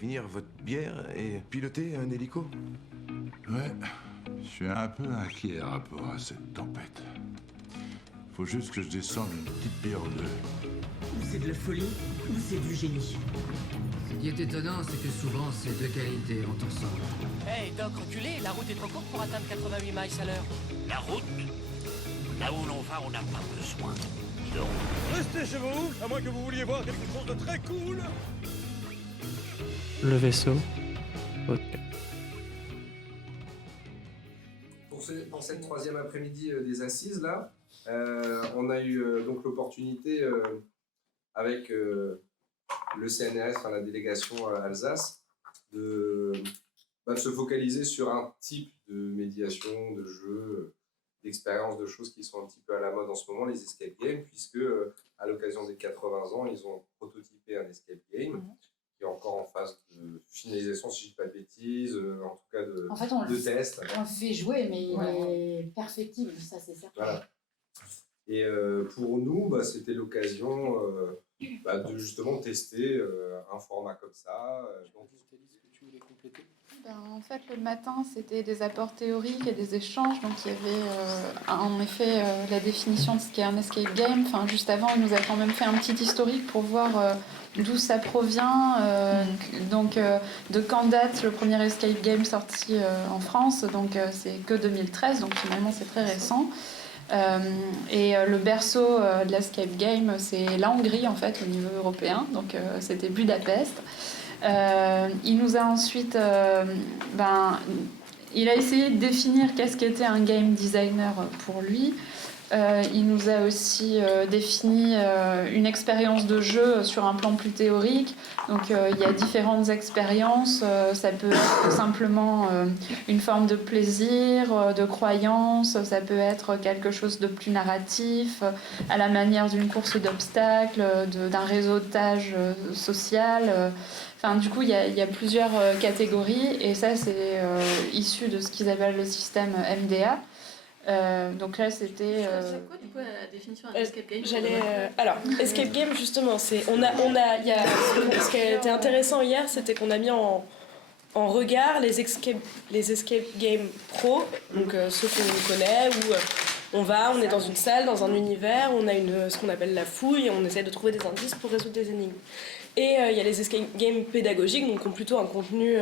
finir votre bière et piloter un hélico? Ouais, je suis un peu inquiet par rapport à cette tempête. Faut juste que je descende une petite bière ou deux. Ou c'est de la folie, ou c'est du génie. Ce qui est étonnant, c'est que souvent ces deux qualités vont ensemble. Hey Doc, reculez, la route est trop courte pour atteindre 88 miles à l'heure. La route, là où l'on va, on n'a pas besoin de route. Restez chez vous, à moins que vous vouliez voir quelque chose de très cool. Le vaisseau. Ok. Pour cette troisième après-midi des assises, là, on a eu donc l'opportunité avec le CNRS, enfin la délégation Alsace, de se focaliser sur un type de médiation, de jeu, d'expérience, de choses qui sont un petit peu à la mode en ce moment, les escape games, puisque à l'occasion des 80 ans, ils ont prototypé un escape game qui est encore en phase de finalisation, si je ne dis pas de bêtises, en tout cas de test. On le fait jouer, mais il est perfectible, ça c'est certain. Voilà. Et pour nous, c'était l'occasion de justement tester un format comme ça. Donc, tu voulais compléter ? En fait, le matin, c'était des apports théoriques et des échanges. Donc, il y avait en effet la définition de ce qu'est un escape game. Enfin, juste avant, il nous a quand même fait un petit historique pour voir d'où ça provient. Donc, de quand date le premier escape game sorti en France. Donc, c'est que 2013. Donc, finalement, c'est très récent. Et le berceau de l'escape game, c'est la Hongrie, en fait, au niveau européen. Donc, c'était Budapest. Il nous a ensuite il a essayé de définir qu'est-ce qu'était un game designer pour lui. Il nous a aussi défini une expérience de jeu sur un plan plus théorique. Donc il y a différentes expériences. Ça peut être simplement une forme de plaisir, de croyance. Ça peut être quelque chose de plus narratif, à la manière d'une course d'obstacles, d'un réseautage social. Enfin, du coup, il y a plusieurs catégories. Et ça, c'est issu de ce qu'ils appellent le système MDA. Donc là, c'était. C'est quoi du coup la définition d'un escape game? Alors, escape game, justement, c'est ce qui a été intéressant hier, c'était qu'on a mis en regard les escape games pro, donc ceux qu'on connaît, où on est dans une salle, dans un univers, on a ce qu'on appelle la fouille, et on essaie de trouver des indices pour résoudre des énigmes. Et il y a les escape games pédagogiques, donc qui ont plutôt un contenu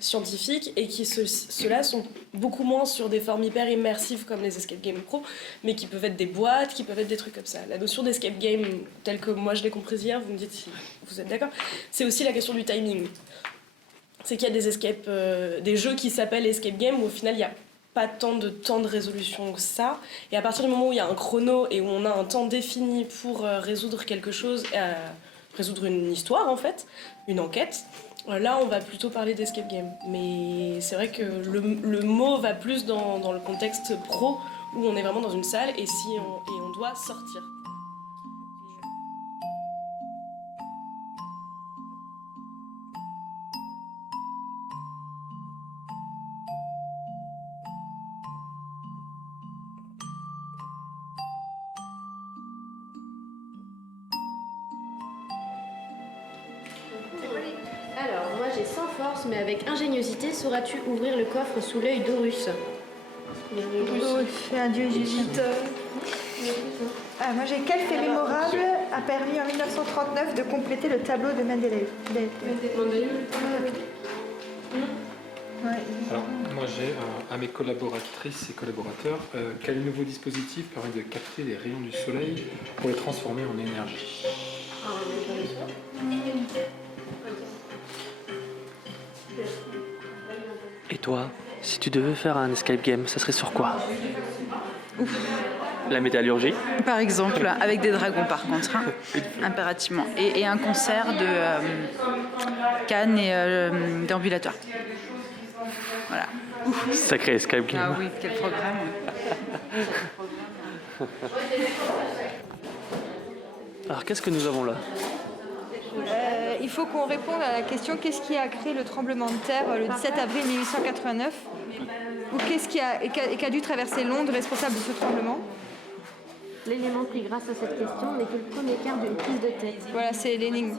scientifiques et qui ceux-là sont beaucoup moins sur des formes hyper immersives comme les escape games pro, mais qui peuvent être des boîtes, qui peuvent être des trucs comme ça. La notion d'escape game, telle que moi je l'ai comprise hier, vous me dites si vous êtes d'accord, c'est aussi la question du timing. C'est qu'il y a des jeux qui s'appellent escape game où au final il n'y a pas tant de temps de résolution que ça, et à partir du moment où il y a un chrono et où on a un temps défini pour résoudre quelque chose, résoudre une histoire en fait, une enquête, là, on va plutôt parler d'escape game. Mais c'est vrai que le mot va plus dans le contexte pro, où on est vraiment dans une salle et on doit sortir. Alors, moi j'ai 100 force, mais avec ingéniosité, sauras-tu ouvrir le coffre sous l'œil d'Horus? Fais un dieu égyptien. Moi j'ai quel fait mémorable a permis en 1939 de compléter le tableau de Mendeleïev. Alors, moi j'ai à mes collaboratrices et collaborateurs quel nouveau dispositif permet de capter les rayons du soleil pour les transformer en énergie. Et toi, si tu devais faire un escape game, ça serait sur quoi? La métallurgie? Par exemple, avec des dragons par contre, hein, impérativement. Et un concert de cannes et d'ambulateurs. Voilà. Sacré escape game. Ah oui, quel programme. Alors qu'est-ce que nous avons là? Il faut qu'on réponde à la question qu'est-ce qui a créé le tremblement de terre le 17 avril 1889 ou qu'est-ce qui a dû traverser Londres responsable de ce tremblement? L'élément pris grâce à cette question n'est que le premier quart d'une prise de tête. Voilà, c'est l'énigme.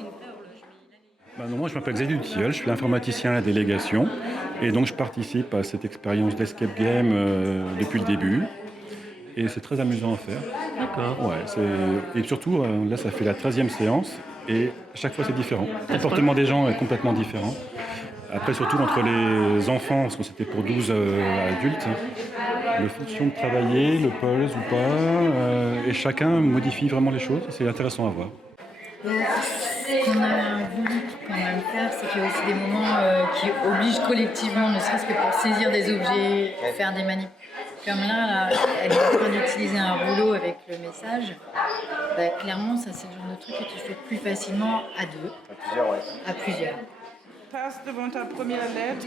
Moi, je m'appelle Xavier Dutilleul, je suis informaticien à la délégation et donc je participe à cette expérience d'escape game depuis le début et c'est très amusant à faire. D'accord. Et surtout, là, ça fait la 13e séance et chaque fois c'est différent. Le comportement des gens est complètement différent. Après, surtout entre les enfants, parce que c'était pour 12 adultes, le fonction de travailler, le pulse ou pas, et chacun modifie vraiment les choses, c'est intéressant à voir. Ce qu'on a voulu quand même faire, c'est qu'il y a aussi des moments qui obligent collectivement, ne serait-ce que pour saisir des objets, faire des manips. Comme là, elle est en train d'utiliser un rouleau avec le message. Clairement, ça c'est le genre de truc que tu fais plus facilement à deux. À plusieurs, ouais. À plusieurs. Passe devant ta première lettre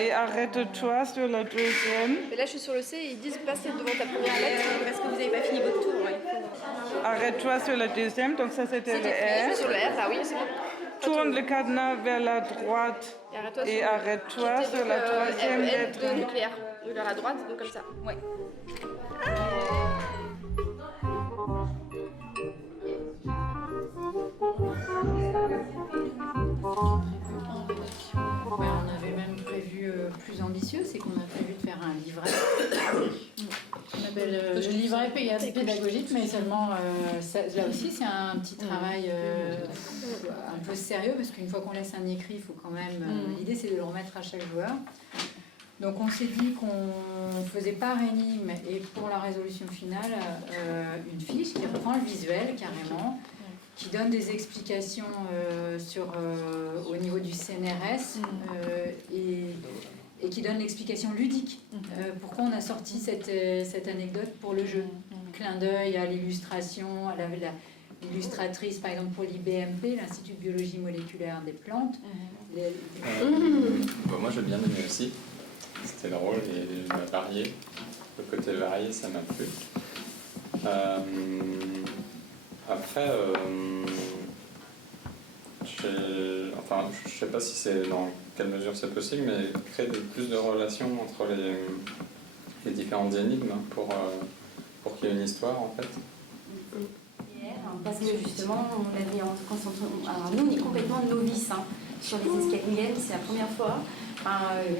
et arrête-toi sur la deuxième. Et là, je suis sur le C et ils disent passer devant ta première lettre parce que vous n'avez pas fini votre tour. Arrête-toi sur la deuxième, donc ça c'était le R. Je suis sur le R, là oui, c'est bon. Tourne le cadenas vers la droite et arrête-toi sur la troisième lettre. De nucléaire, vers la droite, donc comme ça. Ouais. Ouais, on avait même prévu plus ambitieux, c'est qu'on a prévu de faire un livret. On appelle le livret pédagogique, mais seulement là aussi c'est un petit travail un peu sérieux parce qu'une fois qu'on laisse un écrit, il faut quand même. L'idée c'est de le remettre à chaque joueur. Donc on s'est dit qu'on faisait par énigme et pour la résolution finale une fiche qui reprend le visuel carrément, qui donne des explications au niveau du CNRS et qui donne l'explication ludique. Pourquoi on a sorti cette anecdote pour le jeu. Clin d'œil à l'illustration, à l'illustratrice par exemple pour l'IBMP, l'Institut de biologie moléculaire des plantes. Moi j'ai bien aimé aussi. C'était drôle et varié. Le côté varié, ça m'a plu. Après, je sais pas si c'est dans quelle mesure c'est possible, mais créer plus de relations entre les différentes énigmes pour qu'il y ait une histoire en fait. Parce que justement, on avait alors nous, on est complètement novices sur les escape games, c'est la première fois.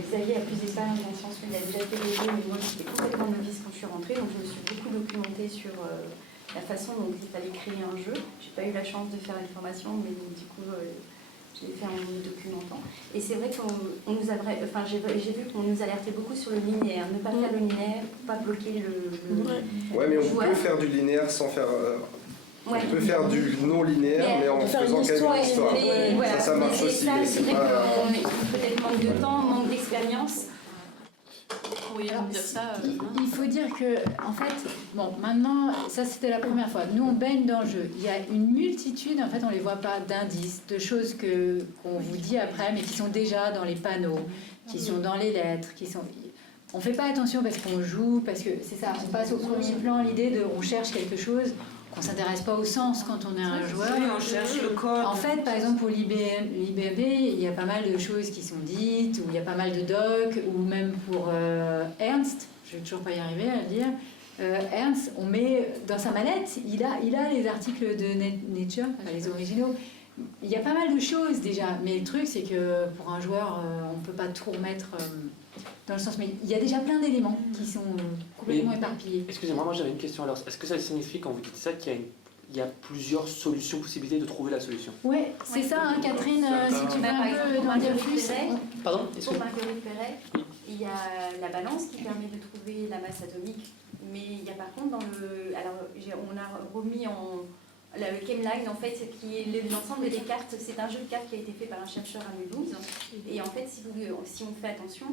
Xavier a plus d'expérience dans le sens où il a déjà fait des jeux, mais moi j'étais complètement novice quand je suis rentrée, donc je me suis beaucoup documentée sur la façon dont il fallait créer un jeu. J'ai pas eu la chance de faire une formation, mais donc, du coup j'ai fait en me documentant. Et c'est vrai qu'on nous a, j'ai vu qu'on nous alertait beaucoup sur le linéaire, ne pas faire le linéaire, pas bloquer le Ouais, mais on joueur. peut faire du linéaire sans faire. Ouais. On peut faire du non linéaire, mais en faisant quand même une histoire. Voilà. Ça marche aussi, mais c'est pas. On est peut-être manque de temps, manque d'expérience. Oui, il faut dire que, en fait, bon, maintenant, ça c'était la première fois. Nous, on baigne dans le jeu. Il y a une multitude, en fait, on les voit pas, d'indices, de choses qu'on vous dit après, mais qui sont déjà dans les panneaux, qui sont dans les lettres, qui sont. On fait pas attention parce qu'on joue, parce que c'est ça, on passe au premier plan l'idée de, on cherche quelque chose. Qu'on ne s'intéresse pas au sens quand on est un joueur. Oui, on cherche le code. En fait, par exemple, pour l'IBMP, il y a pas mal de choses qui sont dites, ou il y a pas mal de docs, ou même pour Ernst, je ne vais toujours pas y arriver à le dire, Ernst, on met dans sa mallette, il a les articles de Nature, les originaux. Il y a pas mal de choses déjà, mais le truc, c'est que pour un joueur, on ne peut pas tout remettre... dans le sens, mais il y a déjà plein d'éléments qui sont complètement éparpillés. Excusez-moi, moi j'avais une question. Alors, est-ce que ça signifie quand vous dites ça qu'il y a plusieurs solutions, possibilités de trouver la solution? Oui, c'est ça, hein, Catherine, si tu veux un peu en dire plus. Pardon? Pour Marguerite Perret, il y a la balance qui permet de trouver la masse atomique, mais il y a par contre dans le... Alors, on a remis en... Le Chemline, en fait, qui est l'ensemble des cartes, c'est un jeu de cartes qui a été fait par un chercheur à Mulhouse. Et en fait, si on fait attention,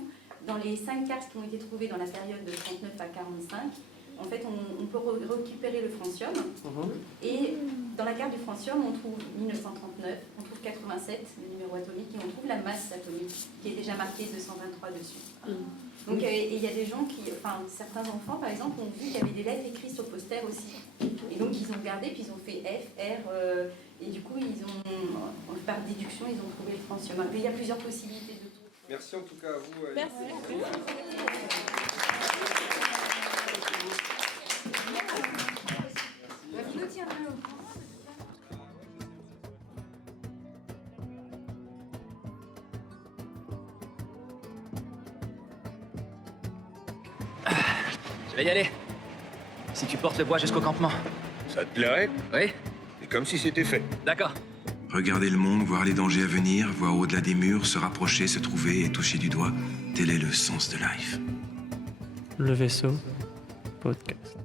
dans les 5 cartes qui ont été trouvées dans la période de 39 à 45, en fait, on peut récupérer le francium. Et dans la carte du francium, on trouve 1939, on trouve 87, le numéro atomique, et on trouve la masse atomique, qui est déjà marquée 223 dessus. Donc, et il y a des gens qui, enfin, certains enfants, par exemple, ont vu qu'il y avait des lettres écrites sur poster aussi. Et donc, ils ont regardé, puis ils ont fait F, R, et du coup, ils ont, par déduction, ils ont trouvé le francium. Mais il y a plusieurs possibilités de tout. Merci en tout cas à vous. Merci. Vous nous tiendrez au courant. vais y aller. Si tu portes le bois jusqu'au campement. Ça te plairait? Oui. C'est comme si c'était fait. D'accord. Regarder le monde, voir les dangers à venir, voir au-delà des murs, se rapprocher, se trouver et toucher du doigt, tel est le sens de Life. Le vaisseau, podcast.